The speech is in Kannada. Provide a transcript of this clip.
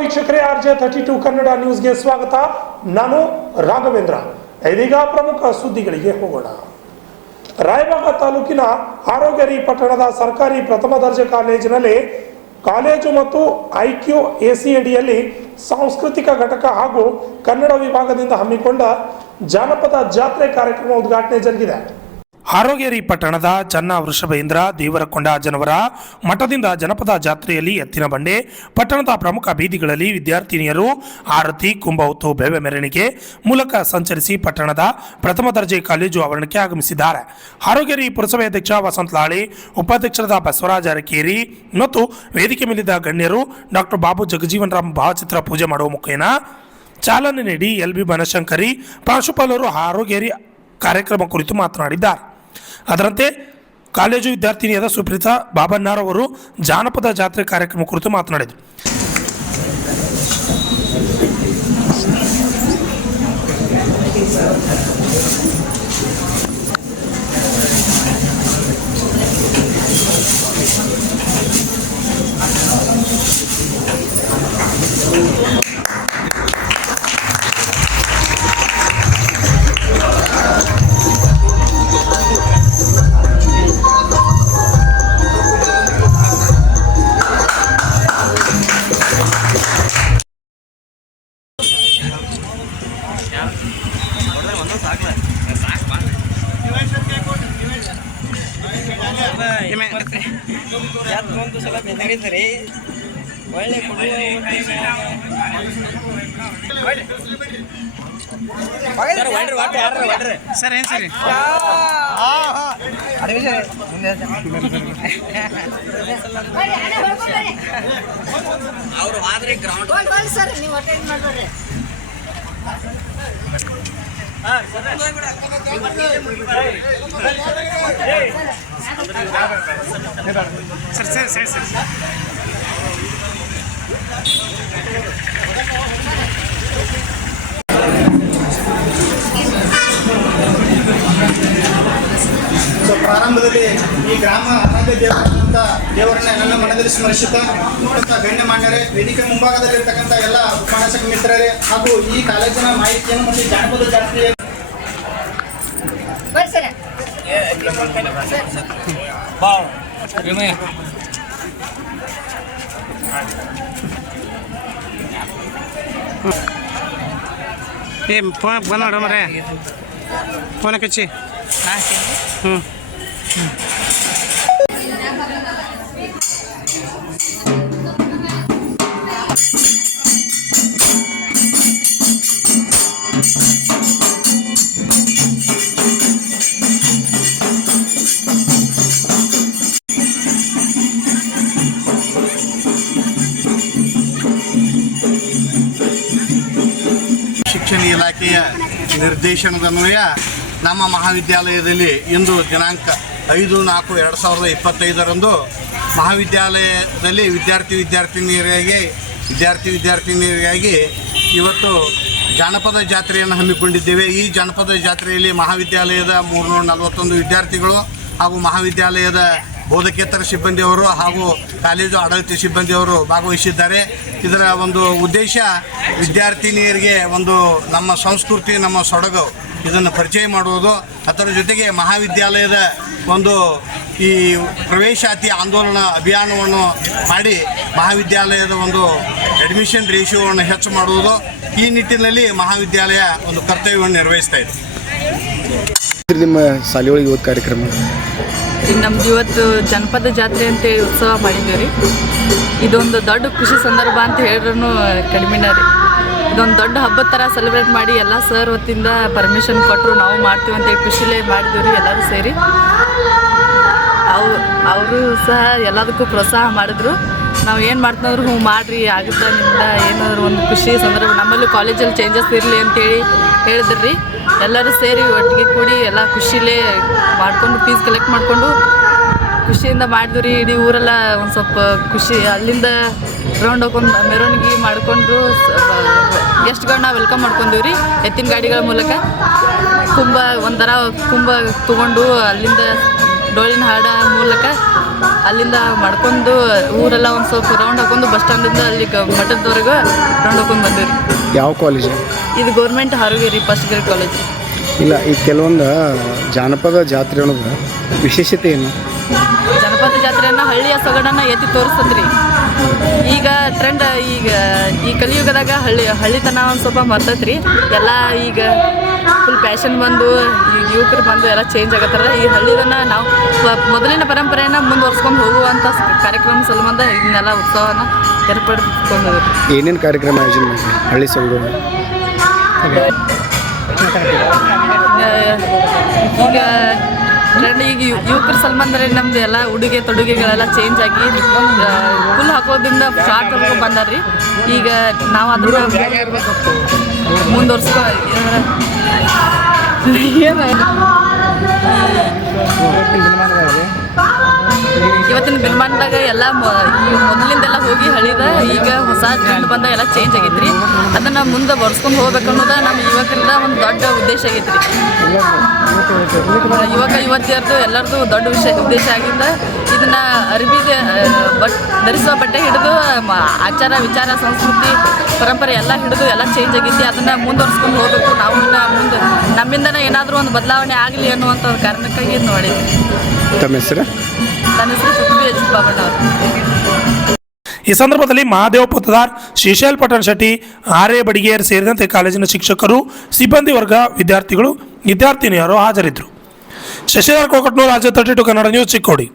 ವೀಕ್ಷಕರೇ, RJ32 ಕನ್ನಡ ನ್ಯೂಸ್ಗೆ ಸ್ವಾಗತ. ನಾನು ರಾಘವೇಂದ್ರ. ಇದೀಗ ಪ್ರಮುಖ ಸುದ್ದಿಗಳಿಗೆ ಹೋಗೋಣ. ರಾಯಬಾಗ ತಾಲೂಕಿನ ಆರೋಗ್ಯರಿ ಪಟ್ಟಣದ ಸರ್ಕಾರಿ ಪ್ರಥಮ ದರ್ಜೆ ಕಾಲೇಜಿನಲ್ಲಿ ಕಾಲೇಜು ಮತ್ತು IQAC ಅಡಿಯಲ್ಲಿ ಸಾಂಸ್ಕೃತಿಕ ಘಟಕ ಹಾಗೂ ಕನ್ನಡ ವಿಭಾಗದಿಂದ ಹಮ್ಮಿಕೊಂಡ ಜಾನಪದ ಜಾತ್ರೆ ಕಾರ್ಯಕ್ರಮ ಉದ್ಘಾಟನೆ ಜರುಗಿದೆ. ಆರೋಗ್ಯರಿ ಪಟ್ಟಣದ ಚನ್ನ ವೃಷಭೇಂದ್ರ ದೇವರಕೊಂಡ ಜನವರ ಮಠದಿಂದ ಜನಪದ ಜಾತ್ರೆಯಲ್ಲಿ ಎತ್ತಿನ ಬಂಡೆ, ಪಟ್ಟಣದ ಪ್ರಮುಖ ಬೀದಿಗಳಲ್ಲಿ ವಿದ್ಯಾರ್ಥಿನಿಯರು ಆರತಿ, ಕುಂಭವತ್ತು, ಬೆವೆ ಮೆರವಣಿಗೆ ಮೂಲಕ ಸಂಚರಿಸಿ ಪಟ್ಟಣದ ಪ್ರಥಮ ದರ್ಜೆ ಕಾಲೇಜು ಆವರಣಕ್ಕೆ ಆಗಮಿಸಿದ್ದಾರೆ. ಆರೋಗ್ಯರಿ ಪುರಸಭೆ ಅಧ್ಯಕ್ಷ ವಸಂತ ಲಾಳಿ, ಉಪಾಧ್ಯಕ್ಷರಾದ ಬಸವರಾಜ ಅರಕೇರಿ ಮತ್ತು ವೇದಿಕೆ ಮೇಲಿದ್ದ ಗಣ್ಯರು ಡಾಕ್ಟರ್ ಬಾಬು ಜಗಜೀವನ್ ರಾಮ್ ಭಾವಚಿತ್ರ ಪೂಜೆ ಮಾಡುವ ಮುಖೇನ ಚಾಲನೆ ನೀಡಿ LB ಬನಶಂಕರಿ ಪ್ರಾಂಶುಪಾಲರು ಆರೋಗ್ಯರಿ ಕಾರ್ಯಕ್ರಮ ಕುರಿತು ಮಾತನಾಡಿದ್ದಾರೆ. ಅದರಂತೆ ಕಾಲೇಜು ವಿದ್ಯಾರ್ಥಿನಿಯಾದ ಸುಪ್ರೀತಾ ಬಾಬಣ್ಣಾರ್ ಅವರು ಜಾನಪದ ಜಾತ್ರೆ ಕಾರ್ಯಕ್ರಮ ಕುರಿತು ಮಾತನಾಡಿದರು. ಒಳ್ಳೆ ಸರ್ ಏನು ಸರಿ ಅವರು ಆದ್ರೆ ಗ್ರೌಂಡ್ ಸರ್ ನೀವು ಅಟೆಂಡ್ ಮಾಡ್ಬೇಡ್ರಿ. ಸರ್ ಸರಿ ಸರಿ ಸರಿ ಪ್ರಾರಂಭದಲ್ಲಿ ಈ ಗ್ರಾಮ ಆರಾಧ್ಯ ದೇವರಂತ ದೇವರನ್ನ ನನ್ನ ಮನದಲ್ಲಿ ಸ್ಮರಿಸುತ್ತಾ ಗಣ್ಯಮಾನ್ಯರೇ, ವೇದಿಕೆ ಮುಂಭಾಗದಲ್ಲಿರ್ತಕ್ಕಂಥ ಎಲ್ಲ ಉಪನ್ಯಾಸಕ ಮಿತ್ರರೇ ಹಾಗೂ ಈ ಕಾಲೇಜಿನ ಮಾಹಿತಿಯನ್ನು ಮತ್ತು ಜಾನಪದ ಜಾತ್ರೆಯ ಬಂದ ಮರೇ ಫೋನ್ ಕಚ್ಚಿ ಶಿಕ್ಷಣ ಇಲಾಖೆಯ ನಿರ್ದೇಶನದನ್ವಯ ನಮ್ಮ ಮಹಾವಿದ್ಯಾಲಯದಲ್ಲಿ ಇಂದು ದಿನಾಂಕ 5/4/2025 ಮಹಾವಿದ್ಯಾಲಯದಲ್ಲಿ ವಿದ್ಯಾರ್ಥಿನಿಯರಿಗಾಗಿ ಇವತ್ತು ಜಾನಪದ ಜಾತ್ರೆಯನ್ನು ಹಮ್ಮಿಕೊಂಡಿದ್ದೇವೆ. ಈ ಜಾನಪದ ಜಾತ್ರೆಯಲ್ಲಿ ಮಹಾವಿದ್ಯಾಲಯದ 341 ವಿದ್ಯಾರ್ಥಿಗಳು ಹಾಗೂ ಮಹಾವಿದ್ಯಾಲಯದ ಬೋಧಕೇತರ ಸಿಬ್ಬಂದಿಯವರು ಹಾಗೂ ಕಾಲೇಜು ಆಡಳಿತ ಸಿಬ್ಬಂದಿಯವರು ಭಾಗವಹಿಸಿದ್ದಾರೆ. ಇದರ ಒಂದು ಉದ್ದೇಶ ವಿದ್ಯಾರ್ಥಿನಿಯರಿಗೆ ಒಂದು ನಮ್ಮ ಸಂಸ್ಕೃತಿ, ನಮ್ಮ ಸೊಡಗು ಇದನ್ನು ಪರಿಚಯ ಮಾಡುವುದು, ಅದರ ಜೊತೆಗೆ ಮಹಾವಿದ್ಯಾಲಯದ ಒಂದು ಈ ಪ್ರವೇಶಾತಿ ಆಂದೋಲನ ಅಭಿಯಾನವನ್ನು ಮಾಡಿ ಮಹಾವಿದ್ಯಾಲಯದ ಒಂದು ಅಡ್ಮಿಷನ್ ರೇಷಿಯೋವನ್ನು ಹೆಚ್ಚು ಮಾಡುವುದು, ಈ ನಿಟ್ಟಿನಲ್ಲಿ ಮಹಾವಿದ್ಯಾಲಯ ಒಂದು ಕರ್ತವ್ಯವನ್ನು ನಿರ್ವಹಿಸ್ತಾ ಇದೆ. ನಿಮ್ಮ ಶಾಲೆಯೊಳಗೆ ಇವತ್ತು ಕಾರ್ಯಕ್ರಮ ನಮ್ದು ಇವತ್ತು ಜನಪದ ಜಾತ್ರೆ ಅಂತೇಳಿ ಉತ್ಸವ ಮಾಡಿದ್ದೀವಿ ರೀ. ಇದೊಂದು ದೊಡ್ಡ ಖುಷಿ ಸಂದರ್ಭ ಅಂತ ಹೇಳಿದ್ರು ಕಡಿಮೆನ ರೀ. ಇದೊಂದು ದೊಡ್ಡ ಹಬ್ಬದ ಥರ ಸೆಲೆಬ್ರೇಟ್ ಮಾಡಿ ಎಲ್ಲ ಸರ್ ಹೊತ್ತಿಂದ ಪರ್ಮಿಷನ್ ಕೊಟ್ಟರು, ನಾವು ಮಾಡ್ತೀವಿ ಅಂತೇಳಿ ಖುಷಿಲೇ ಮಾಡಿದ್ವಿ ರೀ ಎಲ್ಲರೂ ಸೇರಿ. ಅವರು ಸಹ ಎಲ್ಲದಕ್ಕೂ ಪ್ರೋತ್ಸಾಹ ಮಾಡಿದ್ರು. ನಾವು ಏನು ಮಾಡ್ತಂದ್ರೆ ಹ್ಞೂ ಮಾಡಿರಿ, ಆಗುತ್ತೆ ನಿಮ್ಮಿಂದ ಏನಾದರೂ ಒಂದು ಖುಷಿ ಸಂದರ್ಭ, ನಮ್ಮಲ್ಲೂ ಕಾಲೇಜಲ್ಲಿ ಚೇಂಜಸ್ ಇರಲಿ ಅಂತೇಳಿ ಹೇಳಿದ್ರಿ ರೀ. ಎಲ್ಲರೂ ಸೇರಿ ಒಟ್ಟಿಗೆ ಕೂಡಿ ಎಲ್ಲ ಖುಷಿಲೇ ಮಾಡಿಕೊಂಡು ಫೀಸ್ ಕಲೆಕ್ಟ್ ಮಾಡಿಕೊಂಡು ಖುಷಿಯಿಂದ ಮಾಡಿದ್ವಿ ರೀ. ಇಡೀ ಊರೆಲ್ಲ ಒಂದು ಸ್ವಲ್ಪ ಖುಷಿ, ಅಲ್ಲಿಂದ ರೌಂಡ್ ಹೋಗ್ಕೊಂಡು ಮೆರವಣಿಗೆ ಮಾಡಿಕೊಂಡು ಗೆಸ್ಟ್ಗಳನ್ನ ವೆಲ್ಕಮ್ ಮಾಡ್ಕೊಂಡೀವಿ ರೀ ಎತ್ತಿನ ಗಾಡಿಗಳ ಮೂಲಕ. ಕುಂಭ ತೊಗೊಂಡು ಅಲ್ಲಿಂದ ಡೋಳಿನ ಹಾಡ ಮೂಲಕ ಅಲ್ಲಿಂದ ಮಾಡ್ಕೊಂಡು ಊರೆಲ್ಲ ಒಂದು ಸ್ವಲ್ಪ ರೌಂಡ್ ಹಾಕೊಂಡು ಬಸ್ ಸ್ಟ್ಯಾಂಡಿಂದ ಅಲ್ಲಿ ಮಠದವರೆಗೂ ರೌಂಡ್ ಹಾಕೊಂಡು ಬಂದಿವಿ. ಯಾವ ಕಾಲೇಜು? ಇದು government Harogeri first grade college. ಇಲ್ಲ, ಈ ಕೆಲವೊಂದು ಜಾನಪದ ಜಾತ್ರೆ ಒಳಗೆ ವಿಶೇಷತೆ ಏನು? ಜನಪದ ಜಾತ್ರೆಯನ್ನು ಹಳ್ಳಿಯ ಸೊಗಡನ್ನು ಎತ್ತಿ ತೋರಿಸ್ತದ್ರಿ. ಈಗ ಟ್ರೆಂಡ್ ಈ ಕಲಿಯುಗದಾಗ ಹಳ್ಳಿತನ ಒಂದು ಸ್ವಲ್ಪ ಮರ್ತೈತ್ರಿ. ಎಲ್ಲ ಈಗ ಫುಲ್ ಪ್ಯಾಷನ್ ಬಂದು ಈಗ ಯುವಕರು ಬಂದು ಎಲ್ಲ ಚೇಂಜ್ ಆಗತ್ತಾರ. ಈ ಹಳ್ಳಿದನ್ನು ನಾವು ಮೊದಲಿನ ಪರಂಪರೆಯನ್ನು ಮುಂದುವರ್ಸ್ಕೊಂಡು ಹೋಗುವಂಥ ಕಾರ್ಯಕ್ರಮ ಸಲುವಾಗಿ ಇದನ್ನೆಲ್ಲ ಉತ್ಸವನ ಏರ್ಪಡಿಸ್ಕೊಂಡು ಏನೇನು ಕಾರ್ಯಕ್ರಮ ಆಯೋಜನೆ ಮಾಡಿ ಹಳ್ಳಿ ಸೊಗಡು? ಈಗ ಟ್ರೆಂಡ್ ಈಗ ಯುವಕರ ಸಲ್ಮಾನ್ರೆ ನಮ್ದು ಎಲ್ಲ ಉಡುಗೆ ತೊಡುಗೆಗಳೆಲ್ಲ ಚೇಂಜ್ ಆಗಿ ಫುಲ್ ಹಾಕೋದ್ರಿಂದ ಶಾರ್ಟ್ ಹೊಡ್ಕೊಂಡು ಬಂದಾರ್ರಿ. ಈಗ ನಾವು ಅದನ್ನ ಮುಂದುವರ್ಸ್ಕೊ ಇವತ್ತಿನ ದಿನಮಾನದಾಗ ಎಲ್ಲ ಮೊದಲಿಂದೆಲ್ಲ ಹೋಗಿ ಹಳಿದ ಈಗ ಹೊಸ ಟ್ರೆಂಡ್ ಬಂದ ಎಲ್ಲ ಚೇಂಜ್ ಆಗೈತ್ರಿ. ಅದನ್ನು ಮುಂದೆ ಬರ್ಸ್ಕೊಂಡು ಹೋಗ್ಬೇಕು ಅನ್ನೋದು ನಮ್ಮ ಯುವಕರಿಂದ ಒಂದು ದೊಡ್ಡ ಉದ್ದೇಶ ಆಗೈತ್ರಿ. ಯುವತಿಯರದು ಎಲ್ಲರದು ದೊಡ್ಡ ಉದ್ದೇಶ ಆಗಿದ್ದ ಇದನ್ನು ಅರಿವಿದೆ ಧರಿಸುವ ಬಟ್ಟೆ ಹಿಡಿದು ಆಚಾರ ವಿಚಾರ ಸಂಸ್ಕೃತಿ ಪರಂಪರೆ ಎಲ್ಲ ಹಿಡಿದು ಎಲ್ಲ ಚೇಂಜ್ ಆಗೈತಿ. ಅದನ್ನು ಮುಂದುವರ್ಸ್ಕೊಂಡು ಹೋಗಬೇಕು. ನಾವು ಮುಂದೆ ನಮ್ಮಿಂದನೇ ಏನಾದರೂ ಒಂದು ಬದಲಾವಣೆ ಆಗಲಿ ಅನ್ನುವಂಥ ಕಾರಣಕ್ಕಾಗಿ ಮಾಡಿದ್ವಿ. ತಮ್ಮ ಹೆಸರು? ನನ್ನ ಹೆಸರು ಪೃಥ್ವಿ ಎಚ್ ಬಾಬಣ್ಣ ಅವರು. ಈ ಸಂದರ್ಭದಲ್ಲಿ ಮಹಾದೇವ ಪುತ್ತದಾರ್, ಶ್ರೀಶೈಲ್ ಪಟ್ಟಣ ಶೆಟ್ಟಿ, ಆರ್ ಎ ಬಡಿಗೇರ್ ಸೇರಿದಂತೆ ಕಾಲೇಜಿನ ಶಿಕ್ಷಕರು, ಸಿಬ್ಬಂದಿ ವರ್ಗ, ವಿದ್ಯಾರ್ಥಿಗಳು, ವಿದ್ಯಾರ್ಥಿನಿಯರು ಹಾಜರಿದ್ದರು. ಶಶಿಧರ್ ಕೋಕಟ್ನೂರ್, ರಾಜ್ಯ 32 ಕನ್ನಡ ನ್ಯೂಸ್, ಚಿಕ್ಕೋಡಿ.